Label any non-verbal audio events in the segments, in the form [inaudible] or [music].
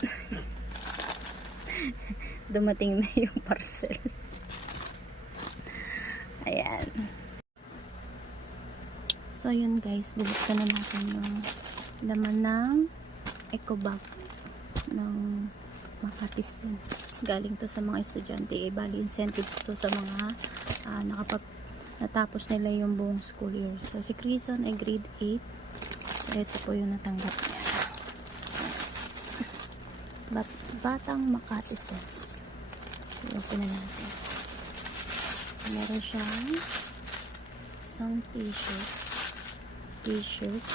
[laughs] Dumating na yung parcel. Ayan. So, yun guys. Bubuksan na natin yung laman ng eco bag ng Makati Sense. Galing to sa mga estudyante. Eh, bali incentives to sa mga ah, nakapag natapos nila yung buong school year. So, si Crison ay grade 8. So, ito po yung natanggap niya. Bat Batang Makati Sense. I-open na natin. Meron siyang isang t-shirt. T-shirt.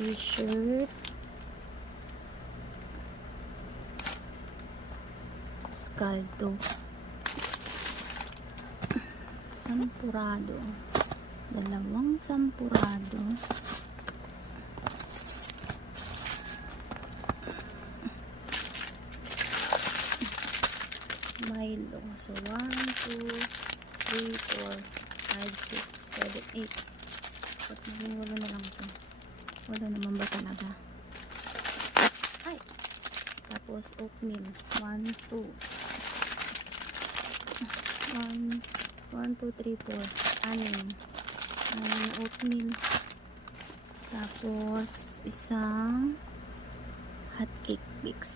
T-shirt. Scaldo. Sampurado. Dalawang sampurado. Milo. So, 1, 2, 3, 4, 5, 6, 7, 8. Ba't naging walo na lang ito? Walo naman ba talaga? Ay! Tapos, oatmeal. 1, 2. 1, 1, 2, 3, 4. Anim. Na oatmeal. Tapos, isang hot cake mix.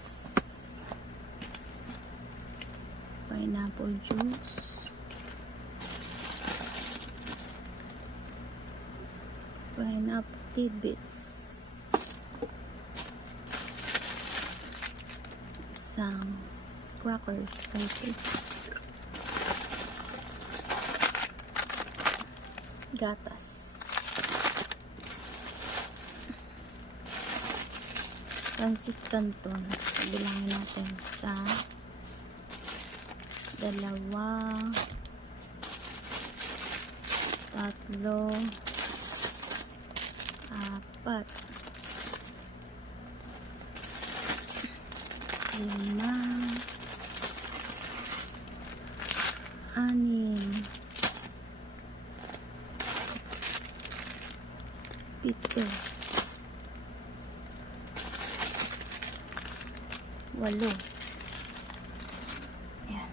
Pineapple juice. Pineapple tidbits. Isang crackers. Crackers. Gatas. Pansit canton. Bilangin natin sa dalawa tatlo apat lima anim pito walo Ayan.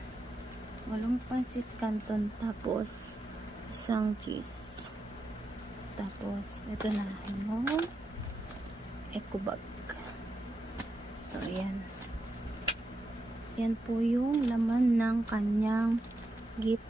Walong pansit canton tapos isang cheese. Tapos ito na yung eco bag. So ayan. Yan po yung laman ng kanyang gift